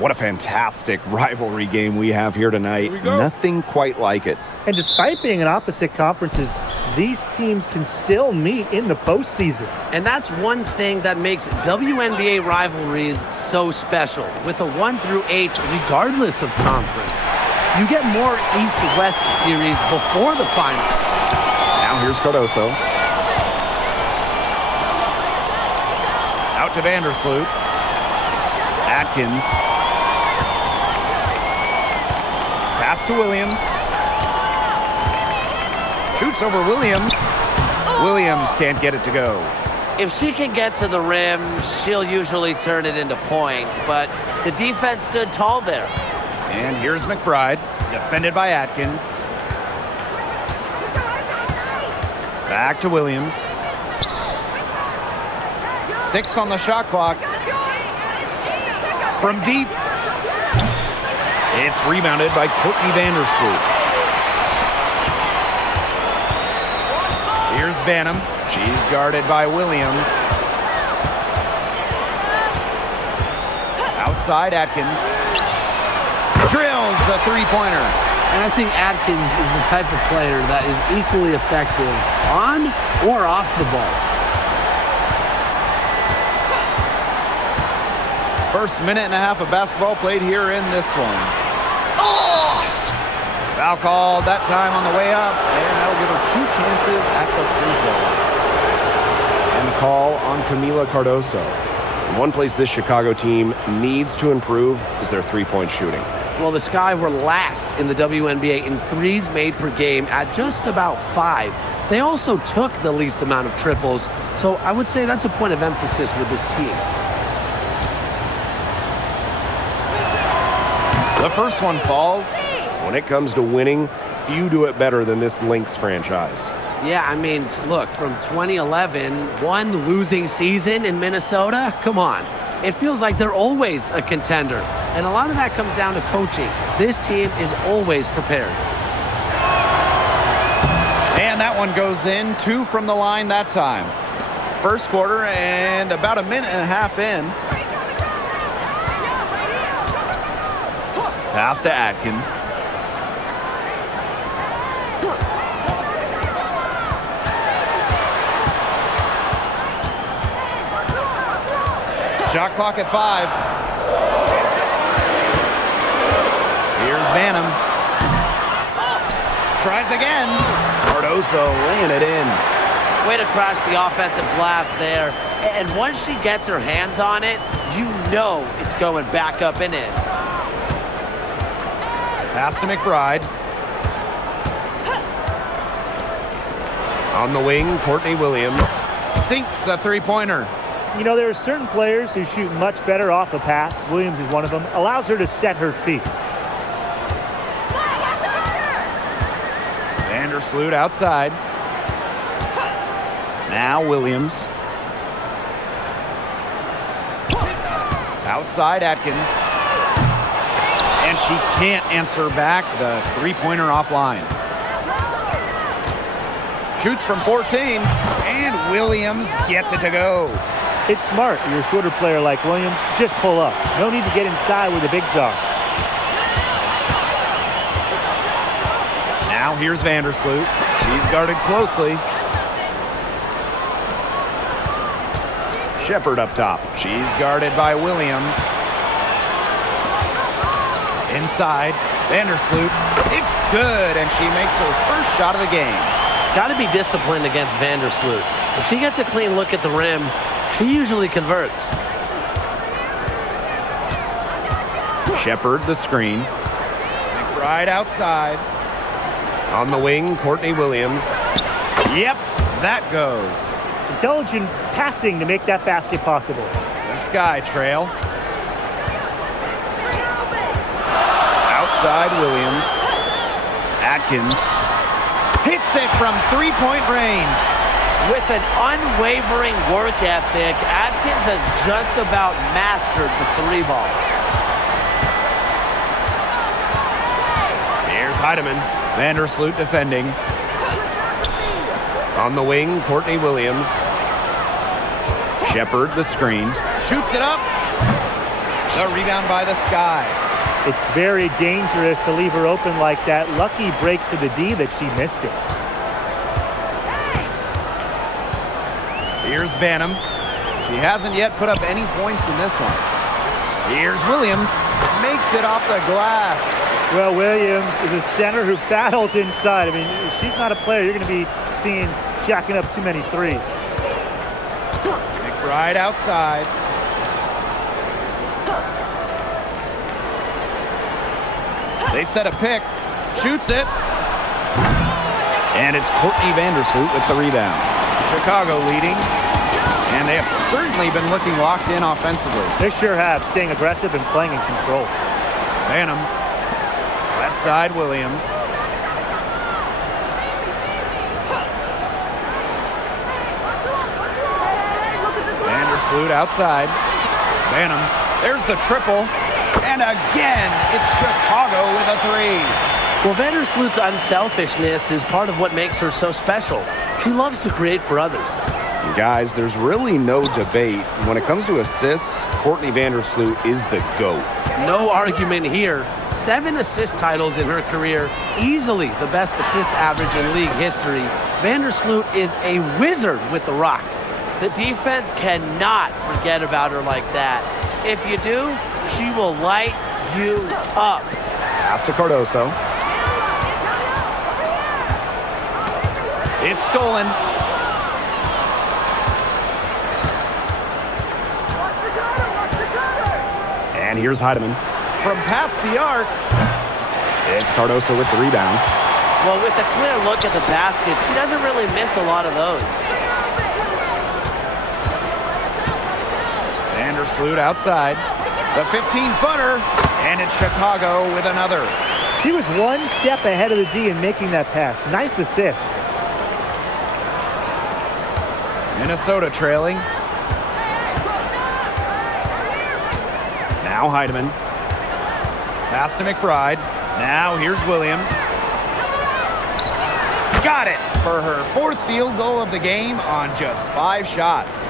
What a fantastic rivalry game we have here tonight. Nothing quite like it. And despite being in opposite conferences, these teams can still meet in the postseason. And that's one thing that makes WNBA rivalries so special. With a 1-8, regardless of conference, you get more East-West series before the finals. Now here's Cardoso. Out to Vandersloot. Atkins. Pass to Williams. Shoots over Williams. Williams can't get it to go. If she can get to the rim, she'll usually turn it into points, but the defense stood tall there. And here's McBride, defended by Atkins. Back to Williams. 6 on the shot clock. From deep. It's rebounded by Courtney Vandersloot. Here's Banham. She's guarded by Williams. Outside Atkins. Drills the three-pointer. And I think Atkins is the type of player that is equally effective on or off the ball. First minute and a half of basketball played here in this one. Foul called that time on the way up, and that'll give her 2 chances at the free throw line. And the call on Camila Cardoso. One place this Chicago team needs to improve is their three-point shooting. Well, the Sky were last in the WNBA in threes made per game at just about 5. They also took the least amount of triples, so I would say that's a point of emphasis with this team. The first one falls. When it comes to winning, few do it better than this Lynx franchise. Yeah, I mean, look, from 2011, one losing season in Minnesota, come on. It feels like they're always a contender. And a lot of that comes down to coaching. This team is always prepared. And that one goes in. 2 from the line that time. First quarter and about a minute and a half in. Pass to Atkins. Shot clock at 5. Here's Banham. Tries again. Cardoso laying it in. Way to crash the offensive glass there. And once she gets her hands on it, you know it's going back up and in. Pass to McBride. On the wing, Courtney Williams sinks the three-pointer. You know, there are certain players who shoot much better off a pass. Williams is one of them. Allows her to set her feet. Vandersloot outside. Now Williams. Outside Atkins. And she can't answer back the three-pointer offline. Shoots from 14, and Williams gets it to go. It's smart. You're a shorter player like Williams. Just pull up. No need to get inside where the bigs are. Now here's Vandersloot. She's guarded closely. Shepard up top. She's guarded by Williams. Inside, Vandersloot. It's good, and she makes her first shot of the game. Got to be disciplined against Vandersloot. If she gets a clean look at the rim, she usually converts. Shepard the screen. McBride outside. On the wing, Courtney Williams. Yep, that goes. Intelligent passing to make that basket possible. The Sky trail. Outside Williams. Atkins hits it from three-point range. With an unwavering work ethic, Atkins has just about mastered the three ball. Here's Heidemann. Vandersloot defending. On the wing, Courtney Williams. Shepard the screen. Shoots it up. The rebound by the Sky. It's very dangerous to leave her open like that. Lucky break for the D that she missed it. Here's Banham. He hasn't yet put up any points in this one. Here's Williams. Makes it off the glass. Well, Williams is a center who battles inside. I mean, if she's not a player you're going to be seeing jacking up too many threes. McBride outside. They set a pick. Shoots it. And it's Courtney Vandersloot with the rebound. Chicago leading. And they have certainly been looking locked in offensively. They sure have, staying aggressive and playing in control. Banham. Left side, Williams. Vandersloot outside. Banham. There's the triple. And again, it's Chicago with a three. Well, Vandersloot's unselfishness is part of what makes her so special. She loves to create for others. And guys, there's really no debate. When it comes to assists, Courtney Vandersloot is the GOAT. No argument here. 7 assist titles in her career, easily the best assist average in league history. Vandersloot is a wizard with the rock. The defense cannot forget about her like that. If you do, she will light you up. Pass to Cardoso. It's stolen. And here's Heidemann. From past the arc. It's Cardoso with the rebound. Well, with a clear look at the basket, she doesn't really miss a lot of those. Vandersloot outside. The 15-footer. And it's Chicago with another. She was one step ahead of the D in making that pass. Nice assist. Minnesota trailing. Now Heidemann. Pass to McBride. Now here's Williams. Got it for her 4th field goal of the game on just 5 shots.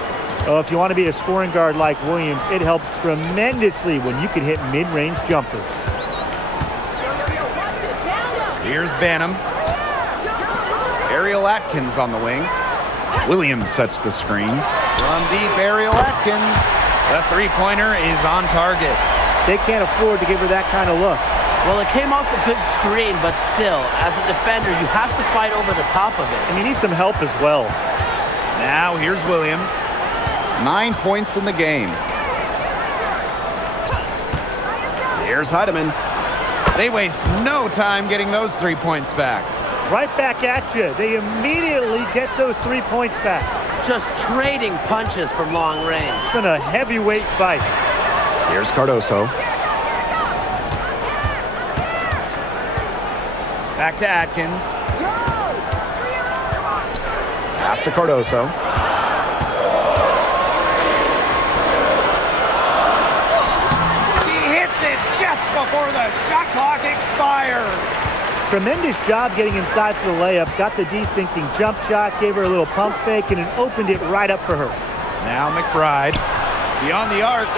Oh, if you want to be a scoring guard like Williams, it helps tremendously when you can hit mid-range jumpers. Here's Banham. Ariel Atkins on the wing. Williams sets the screen. From deep, Ariel Atkins. The three-pointer is on target. They can't afford to give her that kind of look. Well, it came off a good screen, but still, as a defender, you have to fight over the top of it. And you need some help as well. Now here's Williams. 9 points in the game. Here's Heidemann. They waste no time getting those 3 points back. Right back at you. They immediately get those 3 points back. Just trading punches from long range. It's been a heavyweight fight. Here's Cardoso. Back to Atkins. Pass to Cardoso. She hits it just before the shot clock expires. Tremendous job getting inside for the layup. Got the D thinking jump shot, gave her a little pump fake, and it opened it right up for her. Now McBride. Beyond the arc.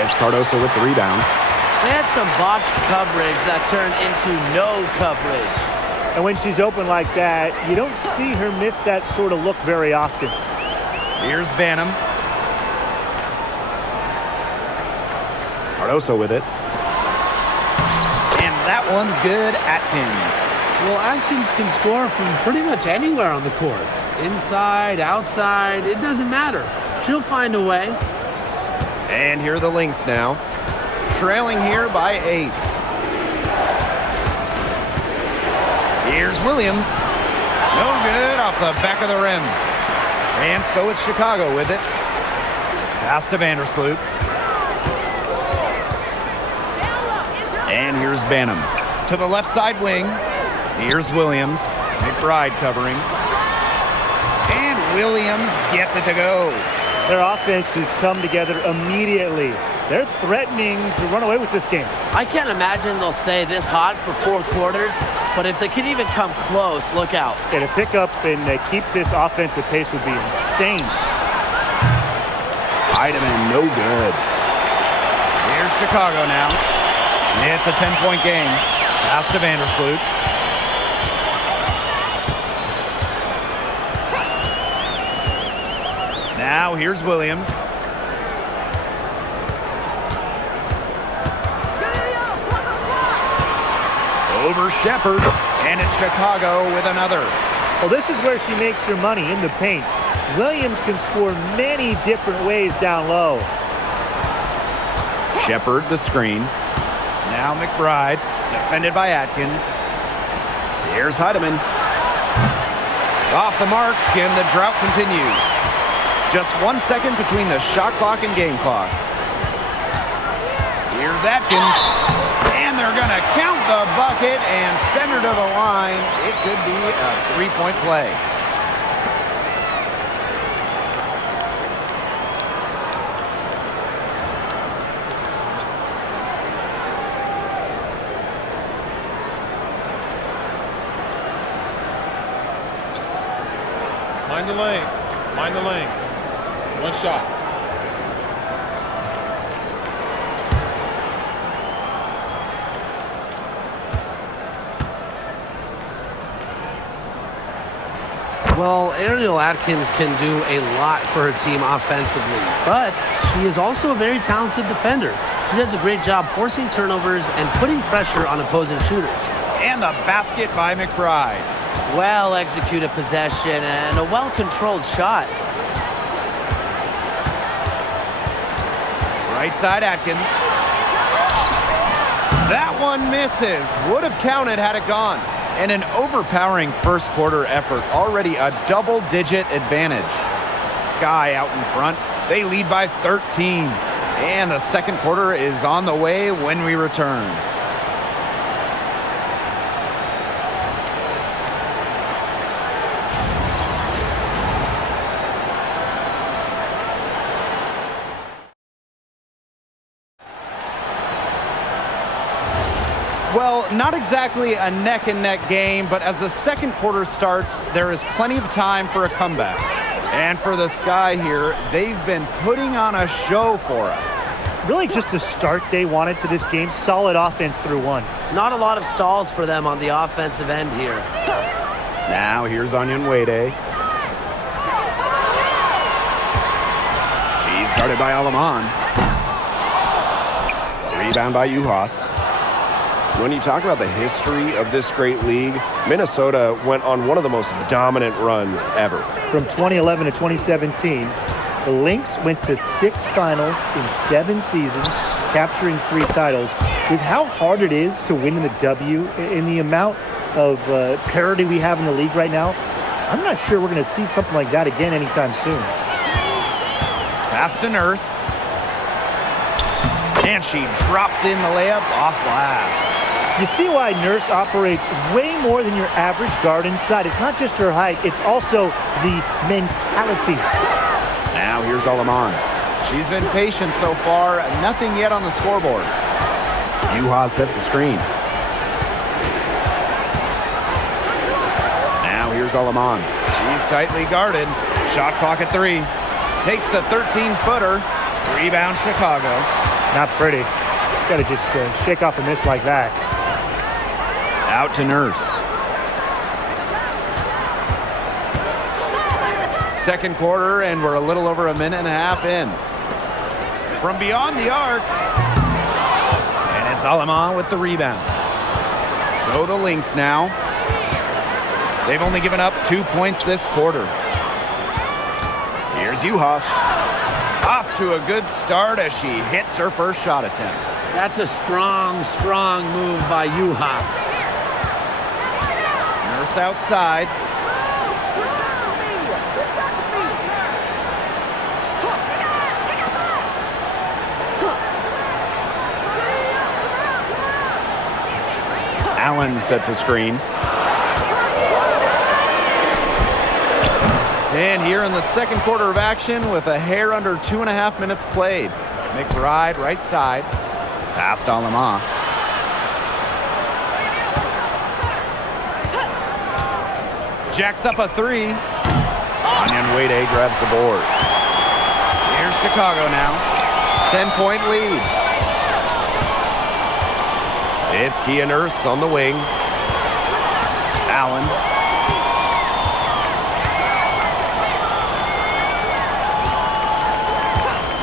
It's Cardoso with the rebound. They had some botched coverage that turned into no coverage. And when she's open like that, you don't see her miss that sort of look very often. Here's Banham. Cardoso with it. And that one's good. Atkins. Well, Atkins can score from pretty much anywhere on the court. Inside, outside, it doesn't matter. She'll find a way. And here are the Lynx now. Trailing here by 8. Here's Williams. No good off the back of the rim. And so it's Chicago with it. Pass to Vandersloot. And here's Banham. To the left side wing. Here's Williams. McBride covering. And Williams gets it to go. Their offense has come together immediately. They're threatening to run away with this game. I can't imagine they'll stay this hot for 4 quarters, but if they can even come close, look out. Yeah, to pick up and keep this offensive pace would be insane. Heidemann, no good. Chicago now. It's a 10-point game. Pass to Vandersloot. Now here's Williams. Over Shepard, and it's Chicago with another. Well, this is where she makes her money, in the paint. Williams can score many different ways down low. Shepard, the screen. Now McBride, defended by Atkins. Here's Heidemann. Off the mark, and the drought continues. Just 1 second between the shot clock and game clock. Here's Atkins. And they're going to count the bucket and send her to the line. It could be a three-point play. Mind the lanes. Mind the lanes. One shot. Well, Ariel Atkins can do a lot for her team offensively, but she is also a very talented defender. She does a great job forcing turnovers and putting pressure on opposing shooters. And the basket by McBride. Well-executed possession and a well-controlled shot. Right side Atkins. That one misses. Would have counted had it gone. And an overpowering first quarter effort. Already a double-digit advantage. Sky out in front. They lead by 13. And the second quarter is on the way when we return. Well, not exactly a neck-and-neck game, but as the second quarter starts, there is plenty of time for a comeback. And for the Sky here, they've been putting on a show for us. Really just the start they wanted to this game. Solid offense through one. Not a lot of stalls for them on the offensive end here. Now here's Onion Wade. She's guarded by Alaman. Rebound by Uhas. When you talk about the history of this great league, Minnesota went on one of the most dominant runs ever. From 2011 to 2017, the Lynx went to 6 finals in 7 seasons, capturing 3 titles. With how hard it is to win in the W, in the amount of parity we have in the league right now, I'm not sure we're going to see something like that again anytime soon. Pass to Nurse. And she drops in the layup off glass. You see why Nurse operates way more than your average guard inside. It's not just her height, it's also the mentality. Now here's Alaman. She's been patient so far, nothing yet on the scoreboard. Uhas sets the screen. Now here's Alaman. She's tightly guarded. Shot clock at 3. Takes the 13-footer. Rebound Chicago. Not pretty. Got to just shake off a miss like that. Out to Nurse. Second quarter, and we're a little over a minute and a half in. From beyond the arc. And it's Alaman with the rebound. So the Lynx now. They've only given up 2 points this quarter. Here's Uhas. Off to a good start as she hits her first shot attempt. That's a strong, strong move by Uhas. Nurse outside. Allen sets a screen. And here in the second quarter of action with a hair under 2.5 minutes played. McBride right side. Past Alaman. Jacks up a 3. Onion Wade grabs the board. Here's Chicago now. 10-point lead. It's Kia Nurse on the wing. Allen.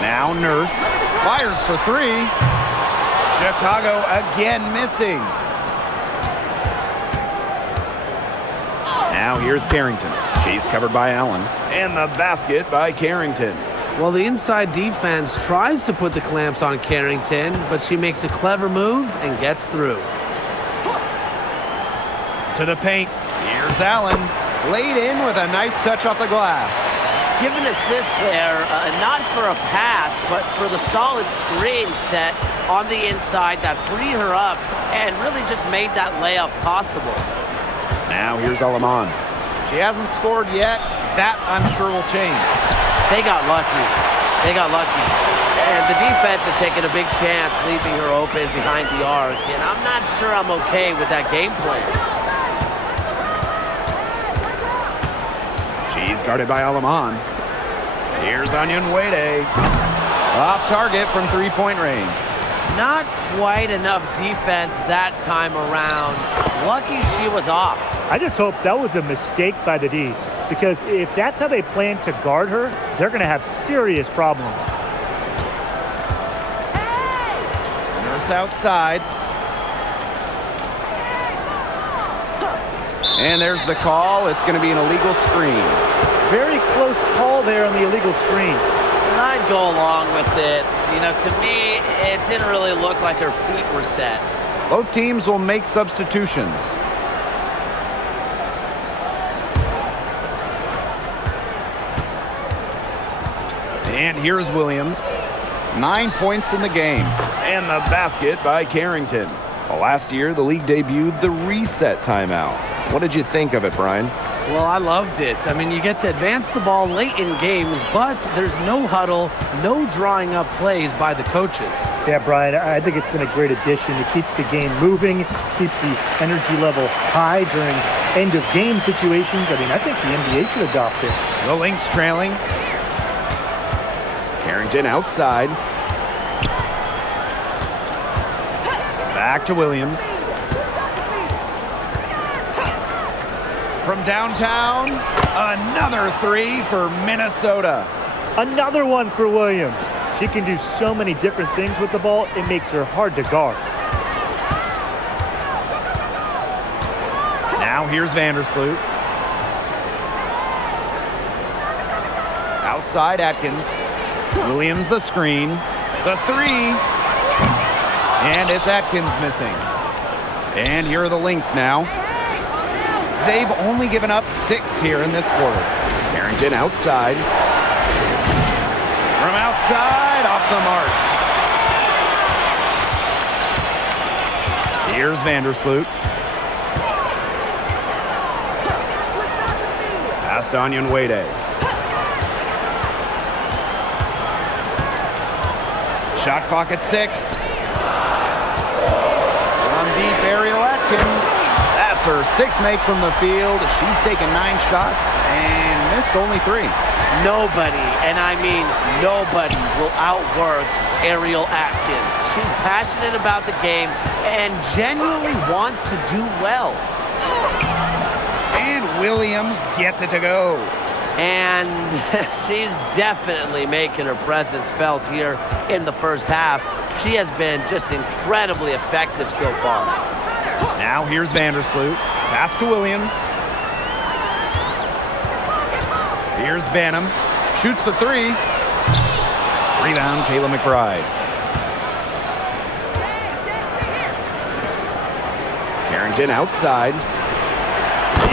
Now Nurse fires for three. Chicago again missing. Now here's Carrington. She's covered by Allen. And the basket by Carrington. Well, the inside defense tries to put the clamps on Carrington, but she makes a clever move and gets through. To the paint. Here's Allen. Laid in with a nice touch off the glass. Give an assist there, not for a pass, but for the solid screen set on the inside that freed her up and really just made that layup possible. Now here's Alaman. She hasn't scored yet. That, I'm sure, will change. They got lucky. They got lucky. And the defense is taking a big chance, leaving her open behind the arc. And I'm not sure I'm okay with that game plan. She's guarded by Alaman. Here's Onion Wade. Off target from three-point range. Not quite enough defense that time around. Lucky she was off. I just hope that was a mistake by the D, because if that's how they plan to guard her, they're going to have serious problems. Nurse outside. And there's the call. It's going to be an illegal screen. Very close call there on the illegal screen. And I'd go along with it. You know, to me, it didn't really look like her feet were set. Both teams will make substitutions. And here's Williams. 9 points in the game. And the basket by Carrington. Well, last year, the league debuted the reset timeout. What did you think of it, Brian? Well, I loved it. I mean, you get to advance the ball late in games, but there's no huddle, no drawing up plays by the coaches. Yeah, Brian, I think it's been a great addition. It keeps the game moving, keeps the energy level high during end-of-game situations. I mean, I think the NBA should adopt it. The Lynx trailing. Carrington outside. Back to Williams. From downtown, another three for Minnesota. Another one for Williams. She can do so many different things with the ball, it makes her hard to guard. Now here's Vandersloot. Outside Atkins. Williams the screen. The three. And it's Atkins missing. And here are the Lynx now. They've only given up 6 here in this quarter. Carrington outside. From outside, off the mark. Here's Vandersloot. Past Onion Wade. Shot clock at 6. On deep, Ariel Atkins. That's her 6th make from the field. She's taken 9 shots and missed only 3. Nobody, and I mean nobody, will outwork Ariel Atkins. She's passionate about the game and genuinely wants to do well. And Williams gets it to go. And she's definitely making her presence felt here in the first half. She has been just incredibly effective so far. Now here's Vandersloot. Pass to Williams. Here's Banham. Shoots the 3. Rebound, Kayla McBride. Carrington outside.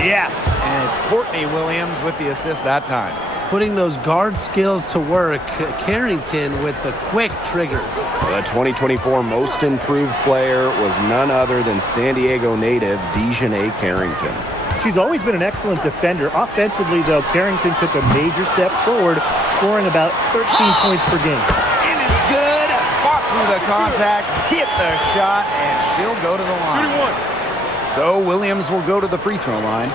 Yes, and it's Courtney Williams with the assist that time. Putting those guard skills to work, Carrington with the quick trigger. The 2024 Most Improved Player was none other than San Diego native Dejanay Carrington. She's always been an excellent defender. Offensively, though, Carrington took a major step forward, scoring about 13 points per game. And it's good. Fought through the contact, hit the shot, and she'll go to the line. So Williams will go to the free throw line.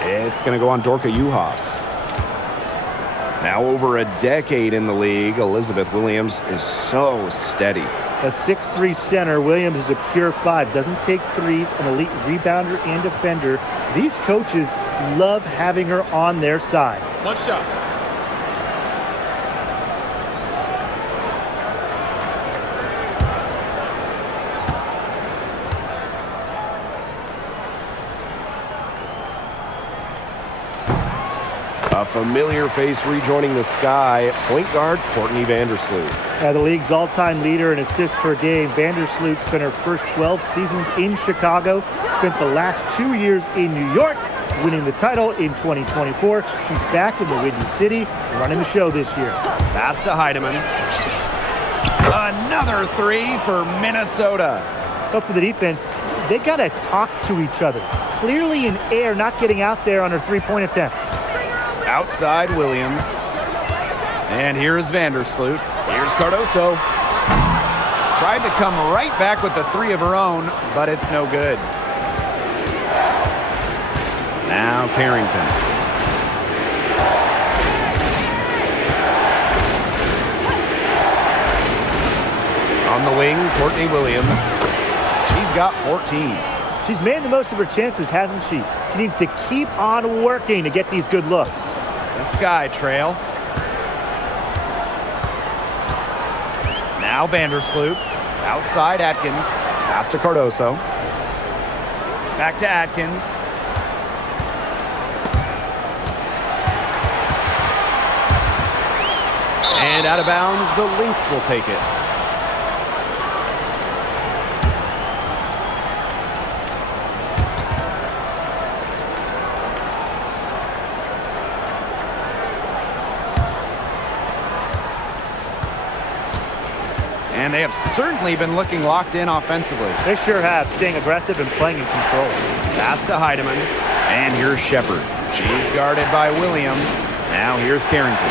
It's going to go on Dorka Juhas. Now over a decade in the league, Elizabeth Williams is so steady. A 6'3 center, Williams is a pure 5. Doesn't take threes, an elite rebounder and defender. These coaches love having her on their side. One shot. A familiar face rejoining the Sky, point guard Courtney Vandersloot. The league's all-time leader in assists per game, Vandersloot spent her first 12 seasons in Chicago, spent the last 2 years in New York, winning the title in 2024. She's back in the Windy City, running the show this year. Pass to Heidemann. Another three for Minnesota. But for the defense, they got to talk to each other. Clearly in air, not getting out there on her three-point attempt. Outside Williams. And here's Vandersloot. Here's Cardoso. Tried to come right back with the three of her own, but it's no good. Now Carrington. On the wing, Courtney Williams. She's got 14. She's made the most of her chances, hasn't she? She needs to keep on working to get these good looks. The Sky trail. Now Vandersloot. Outside Atkins. Pass to Cardoso. Back to Atkins. And out of bounds, the Lynx will take it. And they have certainly been looking locked in offensively. They sure have, staying aggressive and playing in control. Pass to Heidemann. And here's Shepard. She's guarded by Williams. Now here's Carrington.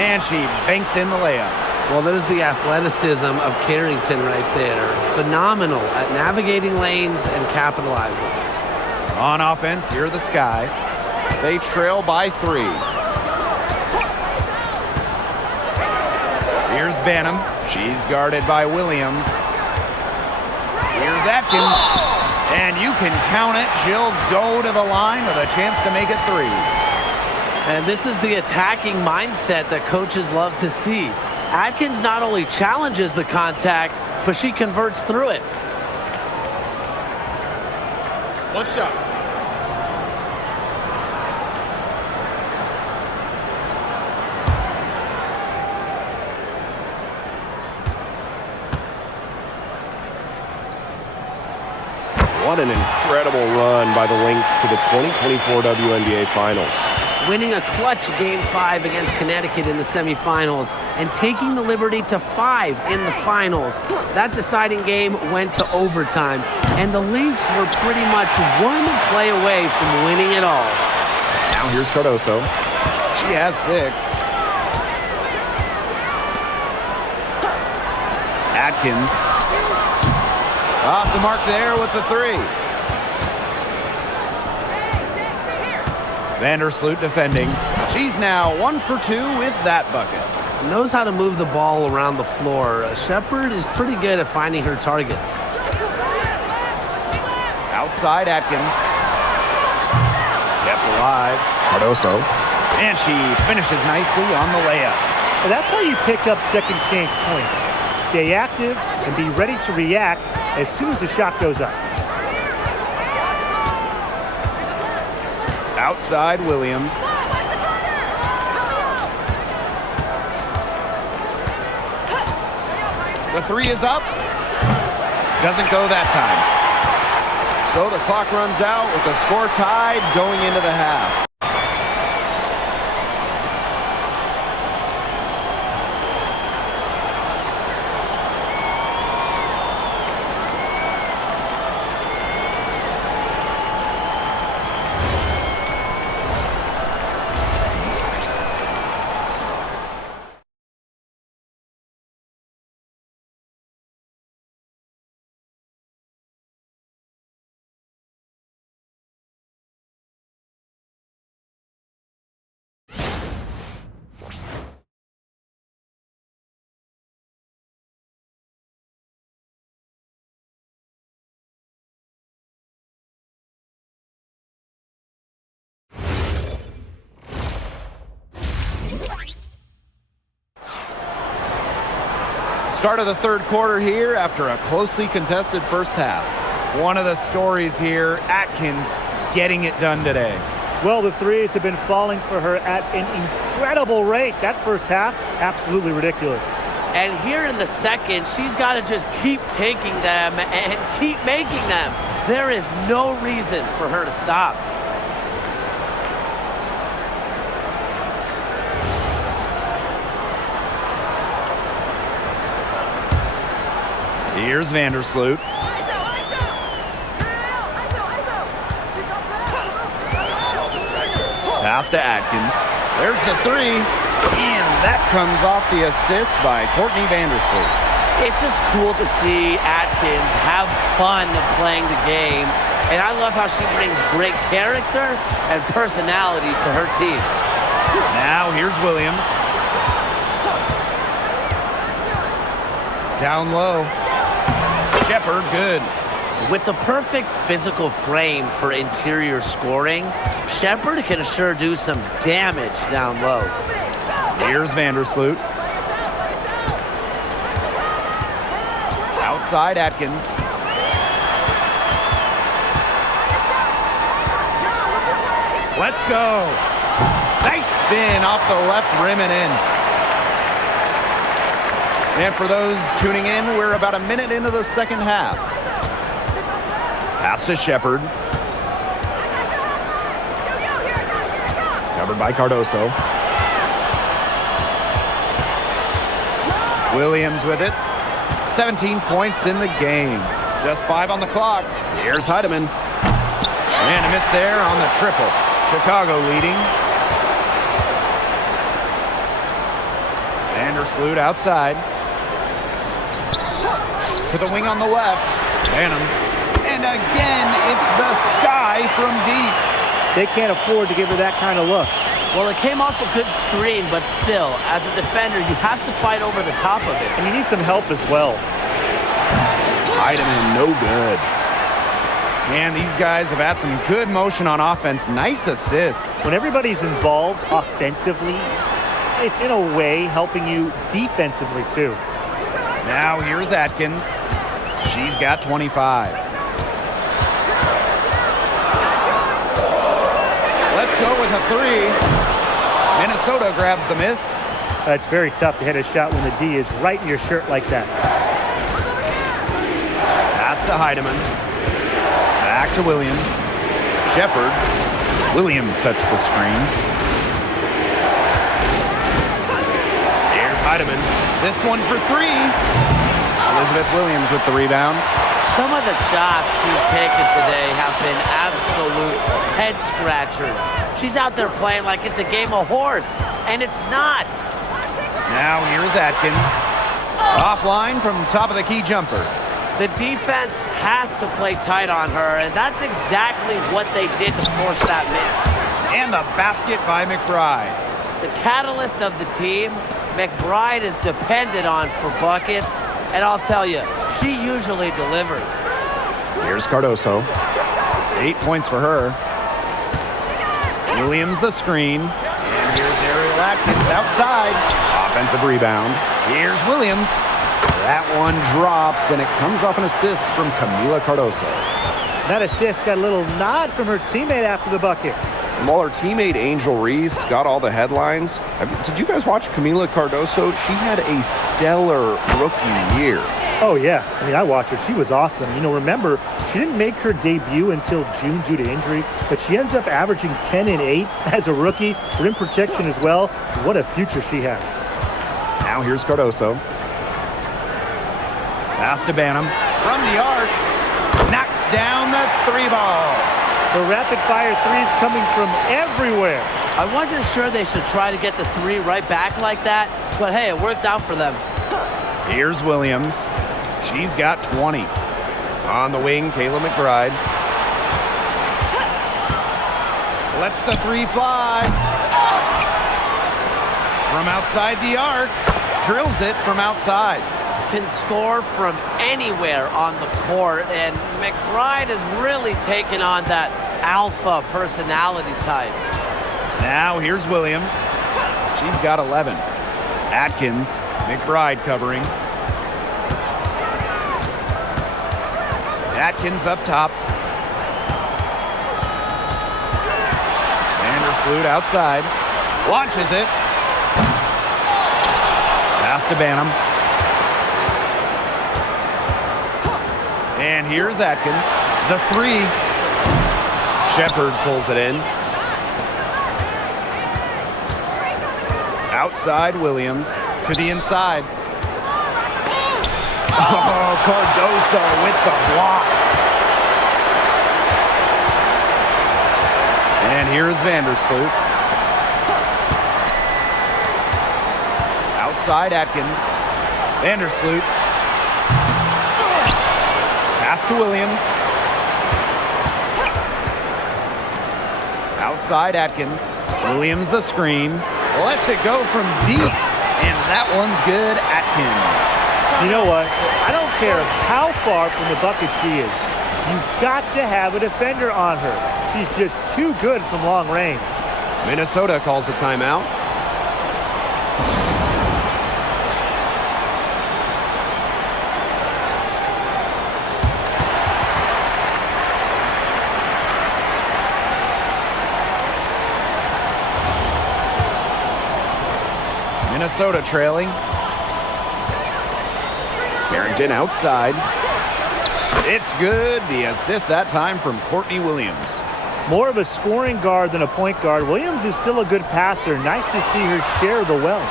And she banks in the layup. Well, there's the athleticism of Carrington right there. Phenomenal at navigating lanes and capitalizing. On offense, here are the Sky. They trail by 3. Here's Banham. She's guarded by Williams. Here's Atkins. And you can count it. She'll go to the line with a chance to make it 3. And this is the attacking mindset that coaches love to see. Atkins not only challenges the contact, but she converts through it. One shot. What an incredible run by the Lynx to the 2024 WNBA Finals. Winning a clutch Game 5 against Connecticut in the semifinals and taking the liberty to 5 in the finals. That deciding game went to overtime, and the Lynx were pretty much one play away from winning it all. Now here's Cardoso. She has 6. Atkins. Off the mark there with the 3. Vandersloot defending. She's now 1 for 2 with that bucket. Knows how to move the ball around the floor. Shepard is pretty good at finding her targets. Outside Atkins. Kept alive. Cardoso. And she finishes nicely on the layup. And that's how you pick up second chance points. Stay active and be ready to react as soon as the shot goes up. Outside Williams. The 3 is up. Doesn't go that time. So the clock runs out with the score tied going into the half. Start of the third quarter here after a closely contested first half. One of the stories here, Atkins getting it done today. Well, the threes have been falling for her at an incredible rate. That first half, absolutely ridiculous. And here in the second, she's got to just keep taking them and keep making them. There is no reason for her to stop. Here's Vandersloot. Pass to Atkins. There's the three. And that comes off the assist by Courtney Vandersloot. It's just cool to see Atkins have fun playing the game. And I love how she brings great character and personality to her team. Now here's Williams. Down low. Shepard, good. With the perfect physical frame for interior scoring, Shepard can sure do some damage down low. Here's Vandersloot. Outside Atkins. Let's go. Nice spin off the left rim and in. And for those tuning in, we're about a minute into the second half. Pass to Shepard. Covered by Cardoso. Williams with it. 17 points in the game. Just 5 on the clock. Here's Heidemann. And a miss there on the triple. Chicago leading. Vandersloot outside. To the wing on the left. Banham. And again, it's the sky from deep. They can't afford to give her that kind of look. Well, it came off a good screen, but still, as a defender, you have to fight over the top of it. And you need some help as well. Heidemann, no good. Man, these guys have had some good motion on offense. Nice assists. When everybody's involved offensively, it's in a way helping you defensively too. Now here's Atkins. She's got 25. Let's go with a three. Minnesota grabs the miss. It's very tough to hit a shot when the D is right in your shirt like that. Pass to Heidemann. Back to Williams. Shepard. Williams sets the screen. Here's Heidemann. This one for three. Elizabeth Williams with the rebound. Some of the shots she's taken today have been absolute head scratchers. She's out there playing like it's a game of horse, and it's not. Now here's Atkins. Offline from top of the key jumper. The defense has to play tight on her, and that's exactly what they did to force that miss. And the basket by McBride. The catalyst of the team, McBride is depended on for buckets, and I'll tell you, she usually delivers. Here's Cardoso. 8 points for her. Williams the screen. And here's Ariel Atkins outside. Offensive rebound. Here's Williams. That one drops, and it comes off an assist from Camila Cardoso. That assist got a little nod from her teammate after the bucket. And while her teammate Angel Reese got all the headlines, did you guys watch Camila Cardoso? She had a stellar rookie year. Oh, yeah. I mean, I watched her. She was awesome. You know, remember, she didn't make her debut until June due to injury, but she ends up averaging 10 and 8 as a rookie. Rim protection as well. What a future she has. Now here's Cardoso. Pass to Banham. From the arc. Knocks down the three ball. The rapid-fire threes coming from everywhere. I wasn't sure they should try to get the three right back like that, but hey, it worked out for them. Here's Williams. She's got 20. On the wing, Kayla McBride. Lets the three fly. From outside the arc. Drills it from outside. Can score from anywhere on the court, and McBride has really taken on that alpha personality type. Now here's Williams. She's got 11. Atkins, McBride covering. Atkins up top. Vandersloot outside. Launches it. Pass to Banham. And here's Atkins. The three. Shepard pulls it in. Outside Williams to the inside. Oh, Cardoso with the block. And here's Vandersloot. Outside Atkins. Vandersloot. Pass to Williams. Outside Atkins. Williams the screen. Lets it go from deep. And that one's good. Atkins. You know what? I don't care how far from the bucket she is. You've got to have a defender on her. She's just too good from long range. Minnesota calls a timeout. Minnesota trailing. Carrington outside. It's good. The assist that time from Courtney Williams. More of a scoring guard than a point guard. Williams is still a good passer. Nice to see her share the wealth.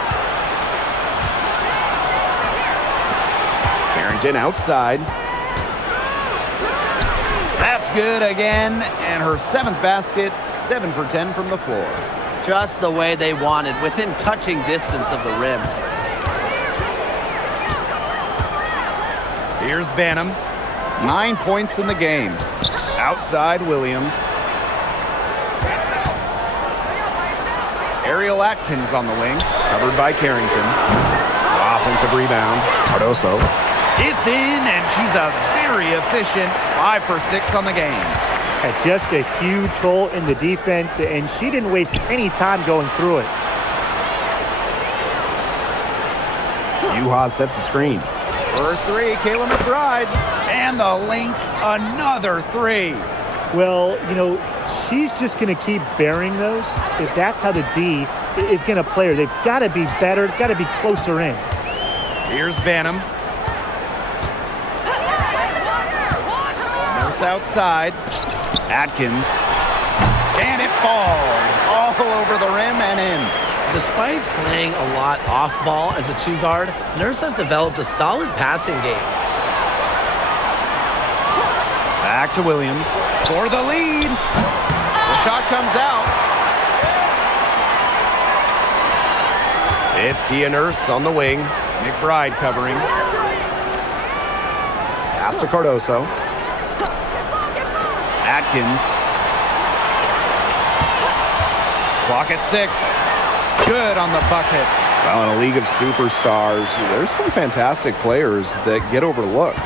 Carrington outside. That's good again. And her 7th basket, 7 for 10 from the floor. Just the way they wanted, within touching distance of the rim. Here's Banham. 9 points in the game. Outside Williams. Ariel Atkins on the wing. Covered by Carrington. Offensive rebound. Cardoso. It's in, and she's a very efficient 5 for 6 on the game. Just a huge hole in the defense, and she didn't waste any time going through it. Yuha sets the screen. For 3, Kayla McBride. And the Lynx, another 3. Well, you know, she's just going to keep bearing those. If that's how the D is going to play her, they've got to be better, got to be closer in. Here's Banham. Nurse outside. Atkins. And it falls all over the rim and in. Despite playing a lot off ball as a 2-guard, Nurse has developed a solid passing game. Back to Williams for the lead. The shot comes out. It's Kia Nurse on the wing. McBride covering. Pass to Cardoso. Atkins. Clock at 6. Good on the bucket. Well, in a league of superstars, there's some fantastic players that get overlooked.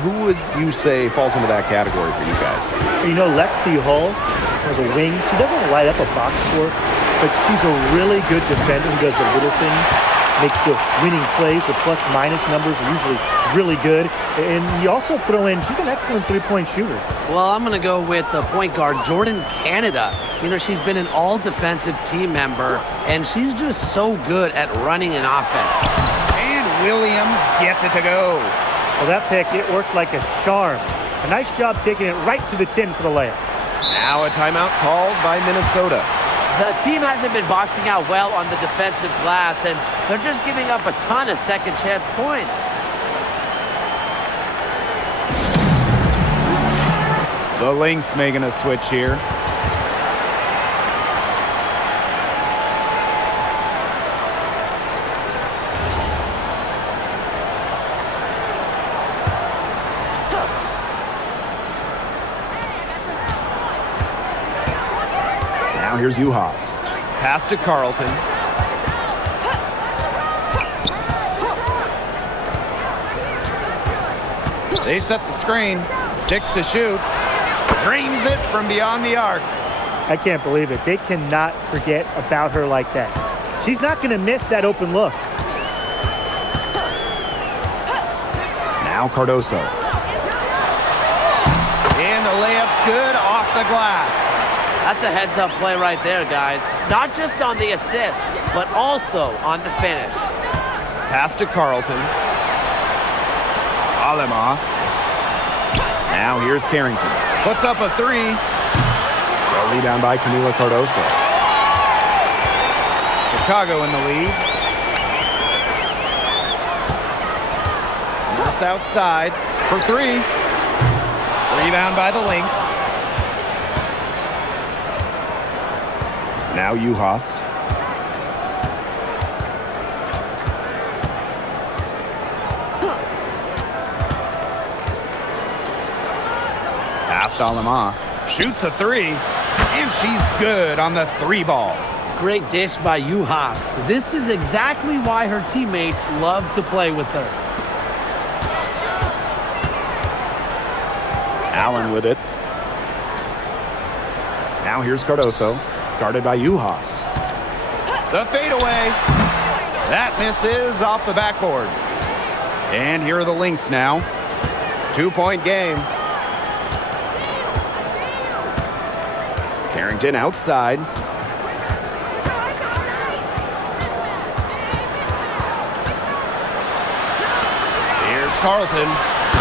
Who would you say falls into that category for you guys? You know, Lexi Hull has a wing. She doesn't light up a box score, but she's a really good defender who does the little things, makes the winning plays. The plus-minus numbers are usually really good. And you also throw in, she's an excellent three-point shooter. Well, I'm going to go with the point guard, Jordan Canada. You know, she's been an all-defensive team member, and she's just so good at running an offense. And Williams gets it to go. Well, that pick, it worked like a charm. A nice job taking it right to the tin for the layup. Now a timeout called by Minnesota. The team hasn't been boxing out well on the defensive glass, and they're just giving up a ton of second-chance points. The Lynx making a switch here. Now here's Uhas. Pass to Carlton. They set the screen. 6 to shoot. Drains it from beyond the arc. I can't believe it. They cannot forget about her like that. She's not going to miss that open look. Now Cardoso. And the layup's good off the glass. That's a heads-up play right there, guys. Not just on the assist, but also on the finish. Pass to Carlton. Alema. Now here's Carrington. Puts up a three. A rebound by Camila Cardoso. Chicago in the lead. Nurse outside for three. Rebound by the Lynx. Now Juhas. Past Alema. Shoots a three. And she's good on the three ball. Great dish by Juhas. This is exactly why her teammates love to play with her. Allen with it. Now here's Cardoso, guarded by Juhas. The fadeaway. That misses off the backboard. And here are the Lynx now. 2-point game. Carrington outside. Here's Carlton.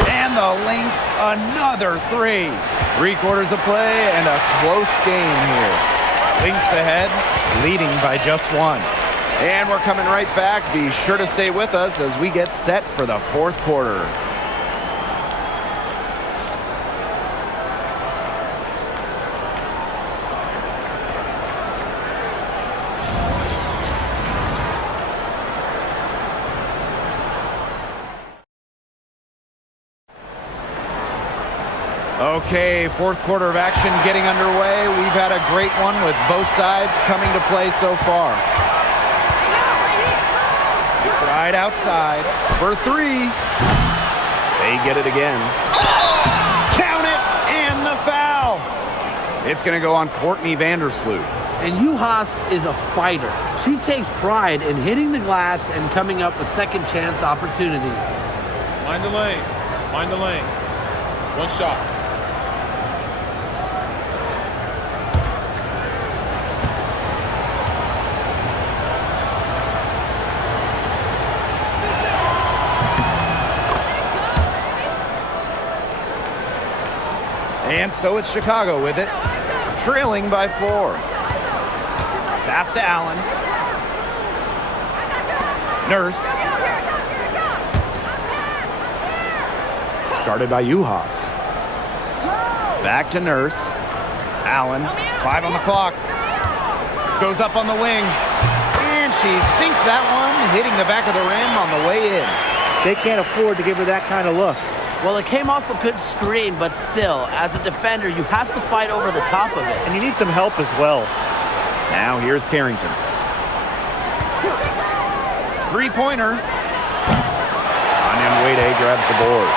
And the Lynx, another three. 3/4 of play and a close game here. Lynx ahead, leading by just one. And we're coming right back. Be sure to stay with us as we get set for the fourth quarter. Okay, fourth quarter of action getting underway. We've had a great one with both sides coming to play so far. Right outside for three. They get it again. Count it, and the foul. It's going to go on Courtney Vandersloot. And Juhas is a fighter. She takes pride in hitting the glass and coming up with second chance opportunities. Mind the lanes. Mind the lanes. One shot. And so it's Chicago with it, trailing by 4. Pass to Allen. Nurse. Guarded by Juhas. Back to Nurse. Allen, 5 on the clock. Goes up on the wing. And she sinks that one, hitting the back of the rim on the way in. They can't afford to give her that kind of look. Well, it came off a good screen, but still, as a defender, you have to fight over the top of it. And you need some help as well. Now here's Carrington. Three-pointer. Anya Nwede grabs the board.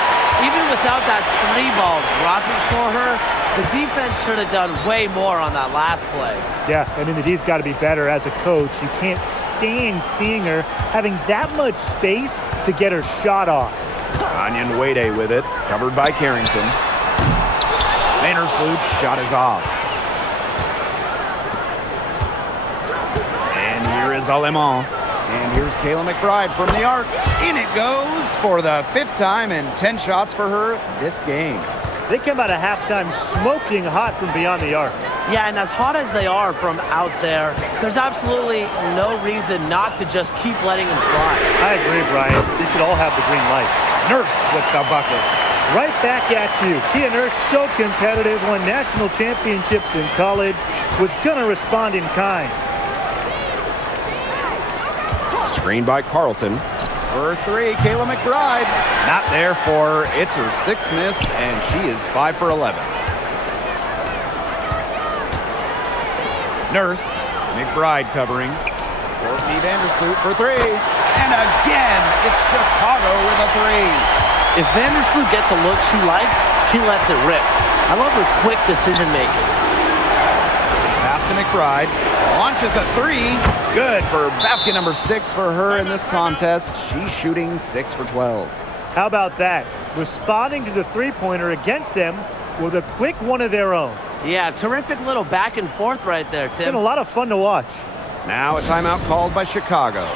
Even without that three ball dropping for her, the defense should have done way more on that last play. Yeah, I mean, the D's got to be better as a coach. You can't stand seeing her having that much space to get her shot off. Anya Nwede with it, covered by Carrington. Vandersloot shot is off. And here is Alema. And here's Kayla McBride from the arc. In it goes for the 5th time and 10 shots for her this game. They come out of halftime smoking hot from beyond the arc. Yeah, and as hot as they are from out there, there's absolutely no reason not to just keep letting them fly. I agree, Brian. They should all have the green light. Nurse with the bucket. Right back at you. Kia Nurse, so competitive, won national championships in college, was going to respond in kind. Screen by Carlton. For 3, Kayla McBride. Not there for her. It's her 6th miss, and she is 5 for 11. Nurse, McBride covering. Courtney Vandersloot for 3. And again, it's Chicago with a 3. If Vandersloot gets a look she likes, she lets it rip. I love her quick decision making. Pass to McBride. Launches a 3. Good for basket number 6 for her in this contest. She's shooting 6 for 12. How about that? Responding to the three-pointer against them with a quick one of their own. Yeah, terrific little back and forth right there, It's been Tim. a lot of fun to watch. Now a timeout called by Chicago.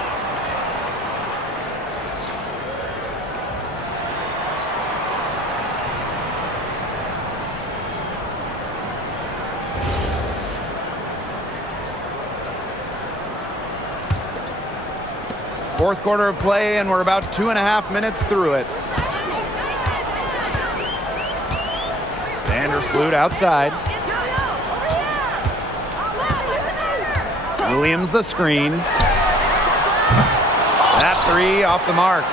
Fourth quarter of play, and we're about 2.5 minutes through it. Vandersloot outside. Williams the screen. That three off the mark.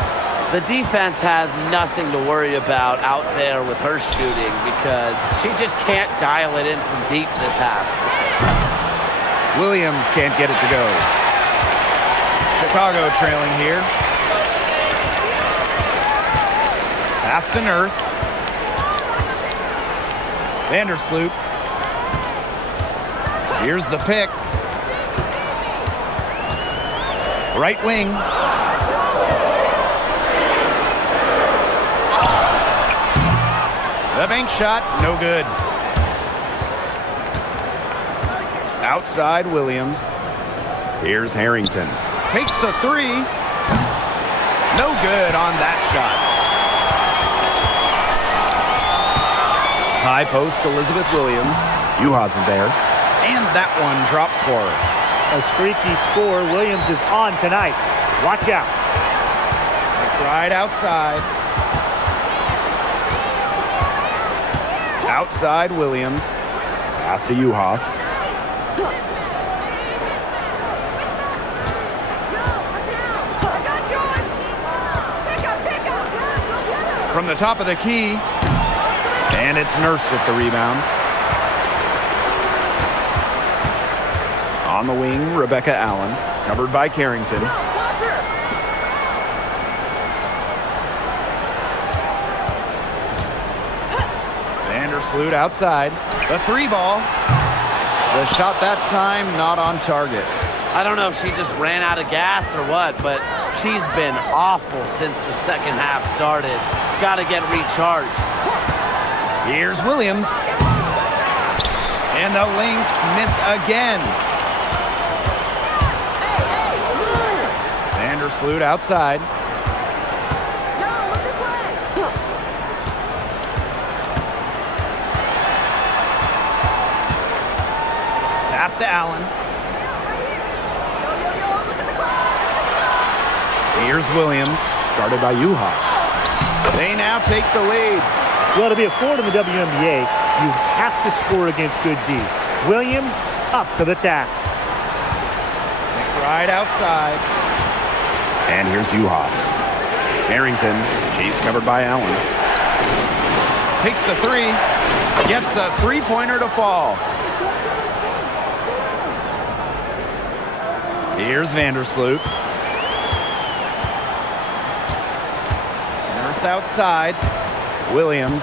The defense has nothing to worry about out there with her shooting because she just can't dial it in from deep this half. Williams can't get it to go. Chicago trailing here. Pass to Nurse. Vandersloot. Here's the pick. Right wing. The bank shot, no good. Outside Williams. Here's Harrington. Takes the three. No good on that shot. High post, Elizabeth Williams. Uhas is there. And that one drops for her. A streaky score. Williams is on tonight. Watch out. McBride outside. Outside Williams. Pass to Uhas. From the top of the key. And it's Nurse with the rebound. On the wing, Rebecca Allen. Covered by Carrington. Vandersloot outside. The three ball. The shot that time not on target. I don't know if she just ran out of gas or what, but she's been awful since the second half started. Got to get recharged. Here's Williams. And the Lynx miss again. Vandersloot outside. Pass to Allen. Here's Williams, guarded by Uhas. They now take the lead. Well, to be a forward in the WNBA, you have to score against good D. Williams up to the task. McBride outside. And here's Uhas. Harrington, she's covered by Allen. Takes the three. Gets the three-pointer to fall. Here's Vandersloot. Nurse outside. Williams.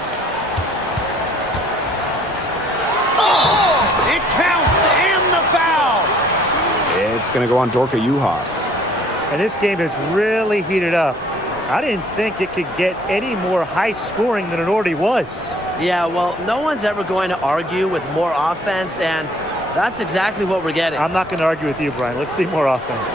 Oh! It counts and the foul! It's going to go on Dorka Uhas. And this game has really heated up. I didn't think it could get any more high scoring than it already was. Yeah, well, no one's ever going to argue with more offense, and that's exactly what we're getting. I'm not going to argue with you, Brian. Let's see more offense.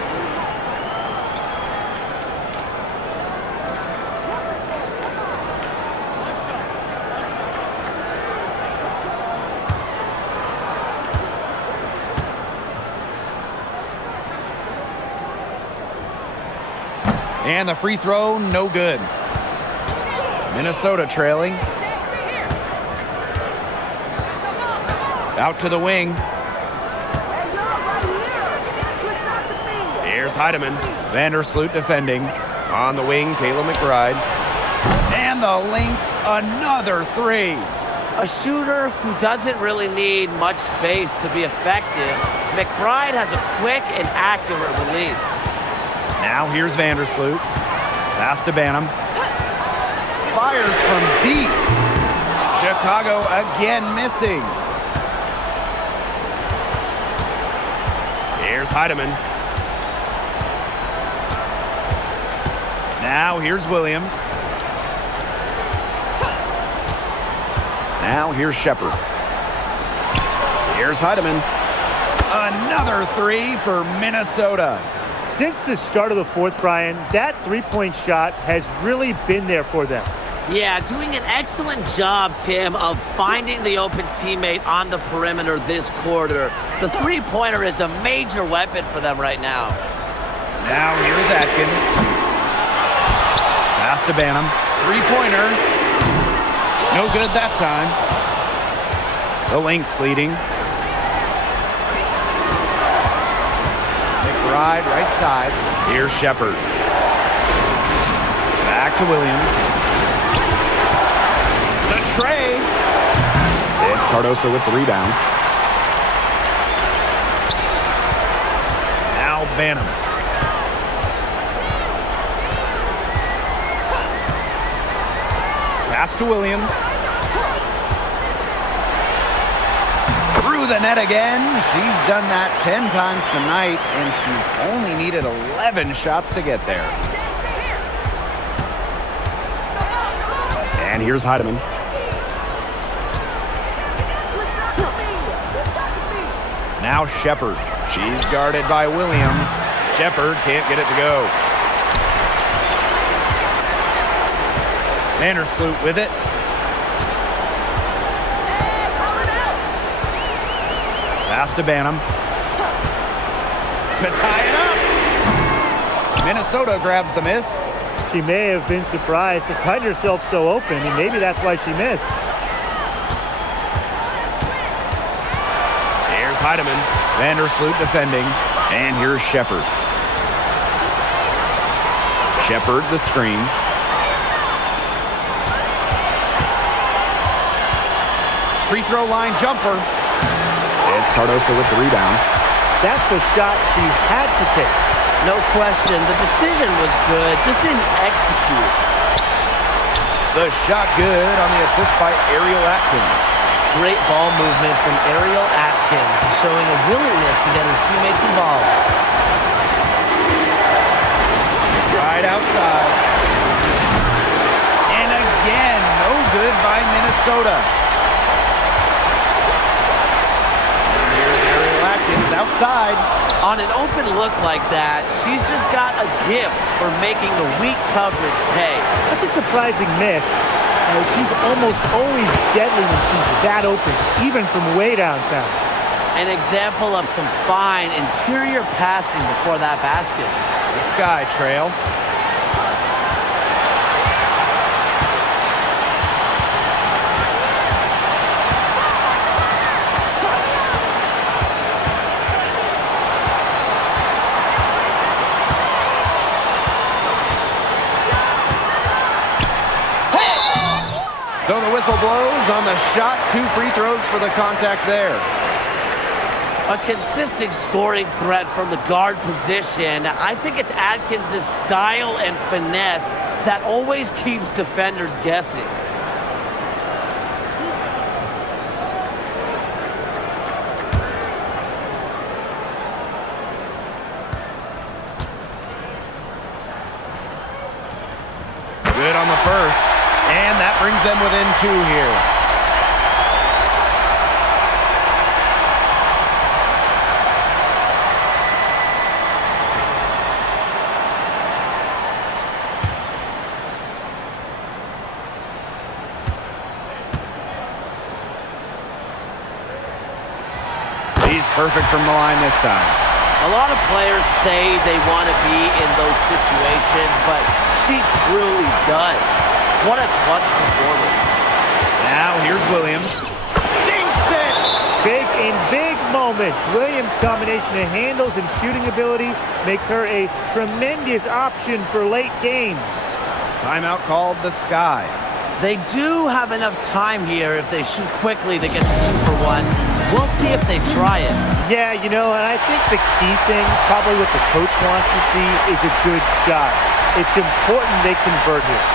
And the free throw, no good. Minnesota trailing. Out to the wing. Here's Heidemann. Vandersloot defending. On the wing, Kayla McBride. And the Lynx, another three. A shooter who doesn't really need much space to be effective. McBride has a quick and accurate release. Now here's Vandersloot. Pass to Banham. Fires from deep. Chicago again missing. Here's Heidemann. Now here's Williams. Now here's Shepard. Here's Heidemann. Another three for Minnesota. Since the start of the fourth, Brian, that three-point shot has really been there for them. Yeah, doing an excellent job, Tim, of finding the open teammate on the perimeter this quarter. The three-pointer is a major weapon for them right now. Now here's Atkins. Pass to Banham. Three-pointer. No good that time. The Lynx leading. McBride, right side. Here's Shepard. Back to Williams. The tray. It's Cardoso with the rebound. Now Banham. Pass to Williams. Through the net again. She's done that 10 times tonight, and she's only needed 11 shots to get there. And here's Heidemann. Now Shepard. She's guarded by Williams. Shepard can't get it to go. Vandersloot with it. Pass to Banham. To tie it up. Minnesota grabs the miss. She may have been surprised to find herself so open, and maybe that's why she missed. Here's Heidemann. Vandersloot defending. And here's Shepard. Shepard the screen. Free throw line jumper. It's Cardoso with the rebound. That's the shot she had to take. No question, the decision was good, just didn't execute. The shot good on the assist by Ariel Atkins. Great ball movement from Ariel Atkins, showing a willingness to get her teammates involved. Right outside. And again, no good by Minnesota. Outside. On an open look like that, she's just got a gift for making the weak coverage pay. That's a surprising miss. She's almost always deadly when she's that open, even from way downtown. An example of some fine interior passing before that basket. The Sky Trail. So the whistle blows on the shot. 2 free throws for the contact there. A consistent scoring threat from the guard position. I think it's Atkins' style and finesse that always keeps defenders guessing. Good on the first. And that brings them within 2 here. She's perfect from the line this time. A lot of players say they want to be in those situations, but she truly does. What a clutch performance. Now here's Williams. Sinks it! Big moment. Williams' combination of handles and shooting ability make her a tremendous option for late games. Timeout called the Sky. They do have enough time here if they shoot quickly to get to 2 for 1. We'll see if they try it. Yeah, you know, and I think the key thing, probably what the coach wants to see, is a good shot. It's important they convert here.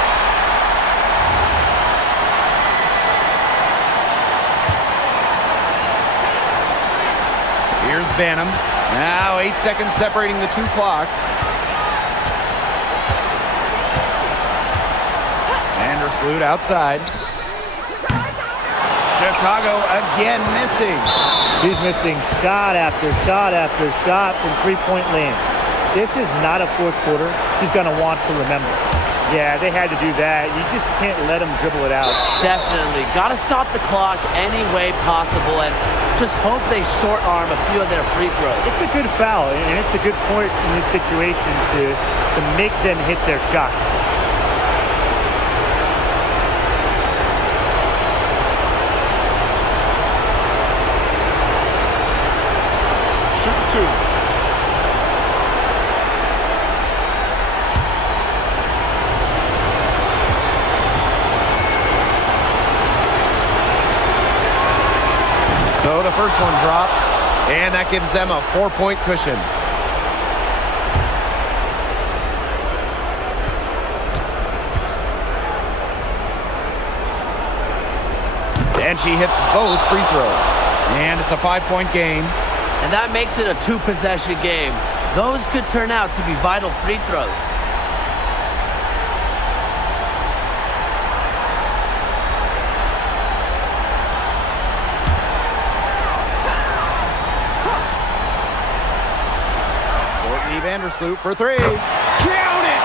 Here's Banham. Now 8 seconds separating the 2 clocks. Vandersloot outside. Chicago again missing. He's missing shot after shot after shot from three-point land. This is not a fourth quarter she's going to want to remember. Yeah, they had to do that. You just can't let them dribble it out. Definitely. Got to stop the clock any way possible and just hope they short arm a few of their free throws. It's a good foul, and it's a good point in this situation to make them hit their shots. Shoot two. So the first one drops, and that gives them a 4-point cushion. And she hits both free throws. And it's a 5-point game. And that makes it a 2-possession game. Those could turn out to be vital free throws. Vandersloot for three. Count it!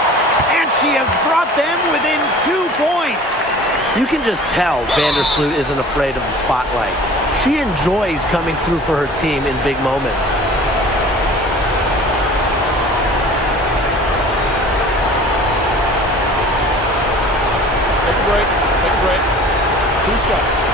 And she has brought them within 2 points. You can just tell Vandersloot isn't afraid of the spotlight. She enjoys coming through for her team in big moments. Take a break. Take a break. 2 shots.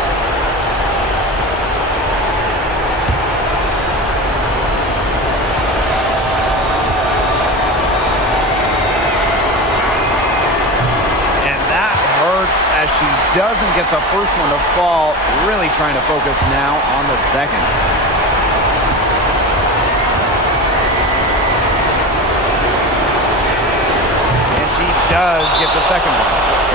As she doesn't get the first one to fall, really trying to focus now on the second. And she does get the second one.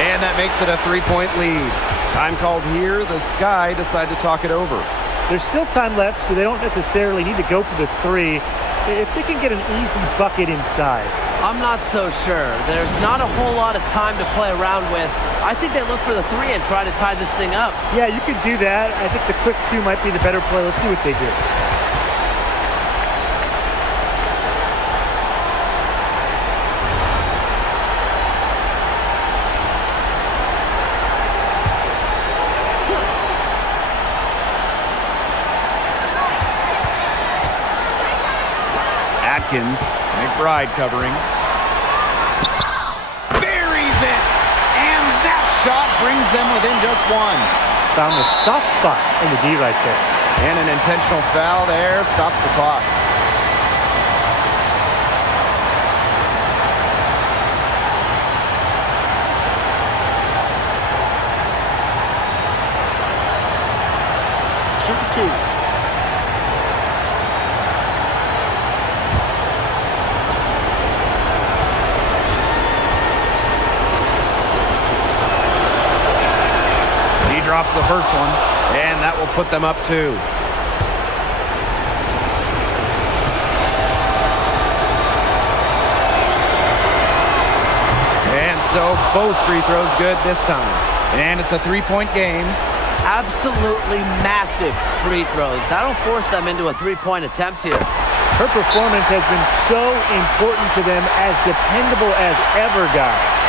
And that makes it a 3-point lead. Time called here. The Sky decide to talk it over. There's still time left, so they don't necessarily need to go for the three if they can get an easy bucket inside. I'm not so sure. There's not a whole lot of time to play around with. I think they look for the three and try to tie this thing up. Yeah, you could do that. I think the quick two might be the better play. Let's see what they do. Atkins, McBride covering. Buries it! And that shot brings them within just one. Found the soft spot in the D right there. And an intentional foul there stops the clock. Shoot two. Drops the first one, and that will put them up 2. And so both free throws good this time. And it's a 3-point game. Absolutely massive free throws. That'll force them into a 3-point attempt here. Her performance has been so important to them, as dependable as ever, guys.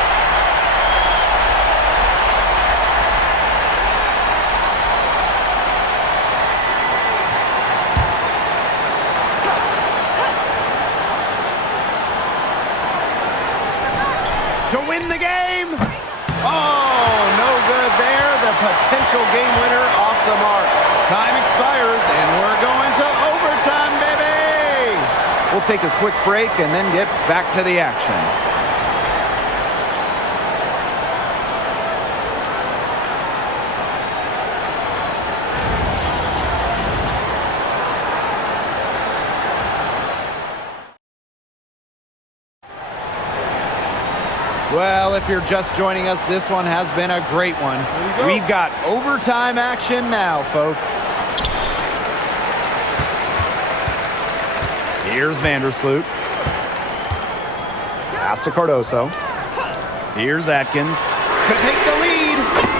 To win the game. Oh, no good there. The potential game winner off the mark. Time expires, and we're going to overtime, baby. We'll take a quick break and then get back to the action. Well, if you're just joining us, this one has been a great one. We've got overtime action now, folks. Here's Vandersloot. Pass to Cardoso. Here's Atkins to take the lead.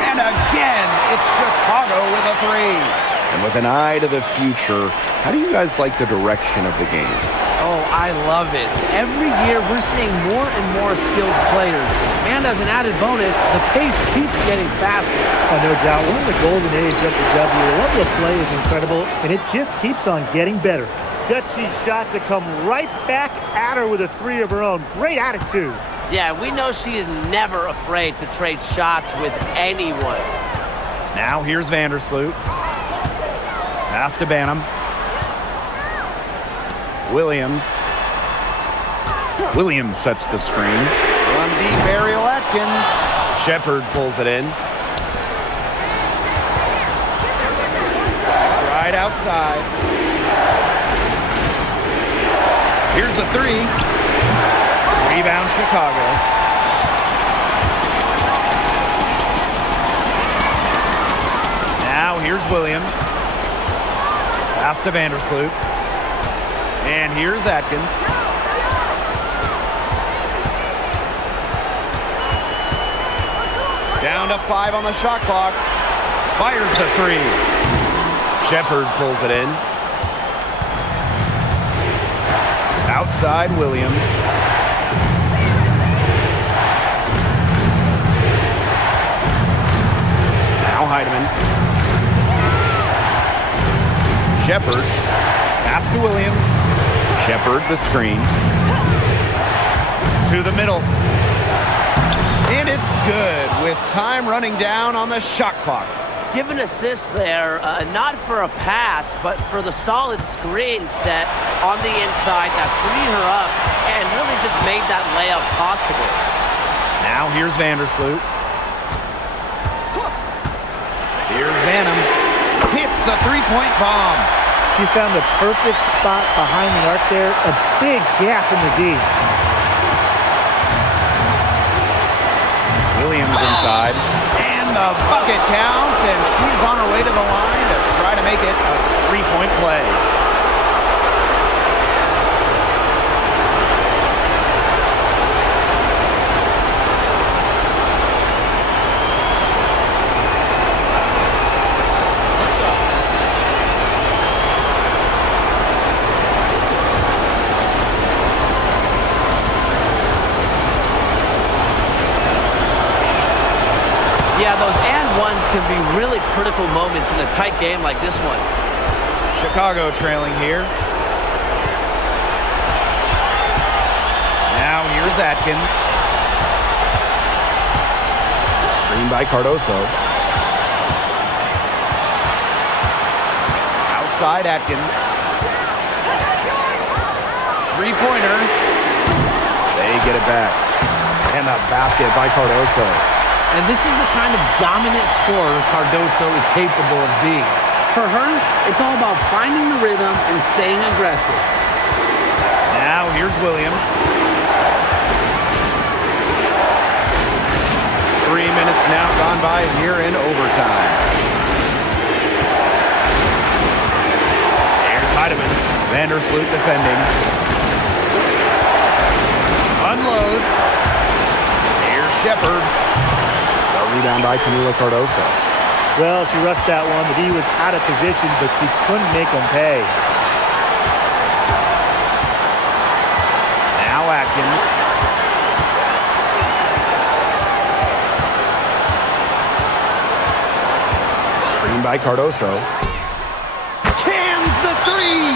And again, it's Chicago with a three. And with an eye to the future, how do you guys like the direction of the game? Oh, I love it. Every year we're seeing more and more skilled players. And as an added bonus, the pace keeps getting faster. Oh, no doubt. We're in the golden age of the W. The level of play is incredible, and it just keeps on getting better. Gutsy shot to come right back at her with a three of her own. Great attitude. Yeah, we know she is never afraid to trade shots with anyone. Now here's Vandersloot. Pass to Banham. Williams. Williams sets the screen. One deep aerial Atkins. Shepard pulls it in. Right outside. Here's the three. Rebound Chicago. Now here's Williams. Pass to Vandersloot. And here's Atkins. Down to 5 on the shot clock. Fires the three. Shepard pulls it in. Outside Williams. Now Heidemann. Shepard. Pass to Williams. Shepard the screen. To the middle. And it's good with time running down on the shot clock. Give an assist there, not for a pass, but for the solid screen set on the inside that freed her up and really just made that layup possible. Now here's Vandersloot. Here's Banham. Hits the three-point bomb. She found the perfect spot behind the arc there. A big gap in the D. Williams inside. And the bucket counts, and she's on her way to the line to try to make it a three-point play. What's up? Yeah, those and ones can be really critical moments in a tight game like this one. Chicago trailing here. Now here's Atkins. Screen by Cardoso. Outside Atkins. Three-pointer. They get it back. And the basket by Cardoso. And this is the kind of dominant scorer Cardoso is capable of being. For her, it's all about finding the rhythm and staying aggressive. Now here's Williams. 3 minutes now gone by here in overtime. Here's Heidemann. Vandersloot defending. Unloads. Here's Shepard. A rebound by Camila Cardoso. Well, she rushed that one. The D was out of position, but she couldn't make them pay. Now Atkins. Screen by Cardoso. Cans the three!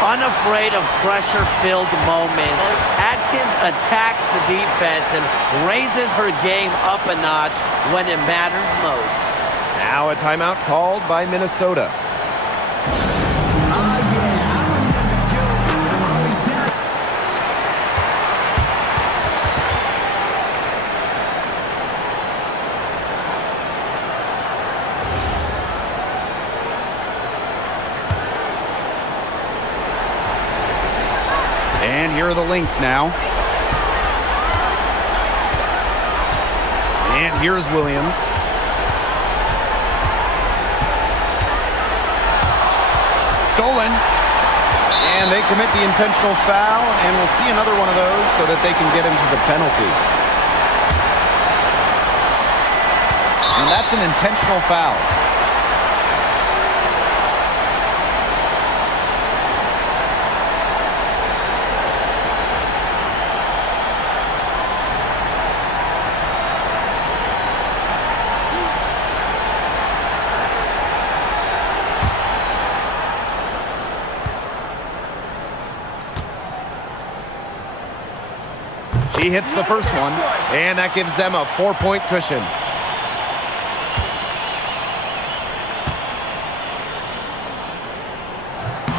Unafraid of pressure-filled moments, Atkins attacks the defense and raises her game up a notch when it matters most. Now a timeout called by Minnesota. And here are the Lynx now. And here's Williams. Stolen. And they commit the intentional foul, and we'll see another one of those so that they can get into the penalty. And that's an intentional foul. She hits the first one, and that gives them a 4-point cushion.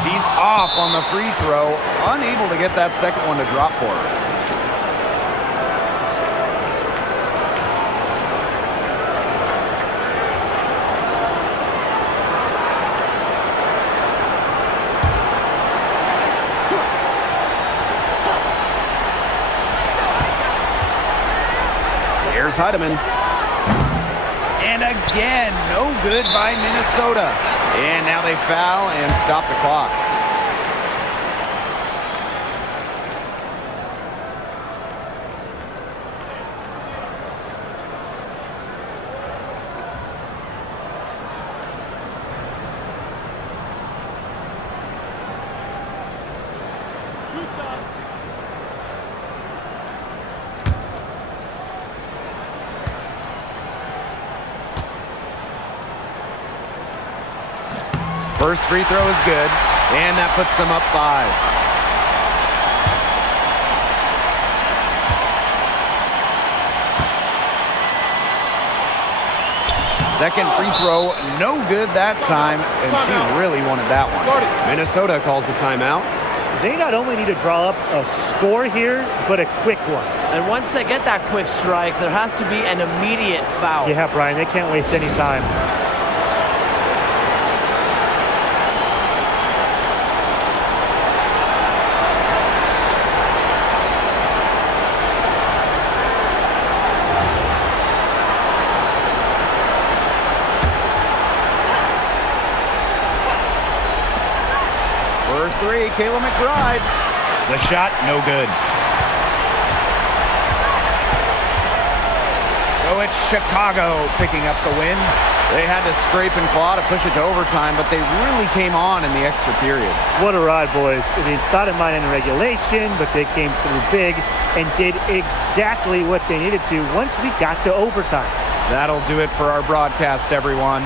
She's off on the free throw, unable to get that second one to drop for her. Here's Heidemann. And again, no good by Minnesota. And now they foul and stop the clock. First free throw is good, and that puts them up 5. Second free throw, no good that time, and she really wanted that one. Minnesota calls a timeout. They not only need to draw up a score here, but a quick one. And once they get that quick strike, there has to be an immediate foul. Yeah, Brian, they can't waste any time. For 3, Kayla McBride. The shot, no good. So it's Chicago picking up the win. They had to scrape and claw to push it to overtime, but they really came on in the extra period. What a ride, boys. I mean, thought it might end in regulation, but they came through big and did exactly what they needed to once we got to overtime. That'll do it for our broadcast, everyone.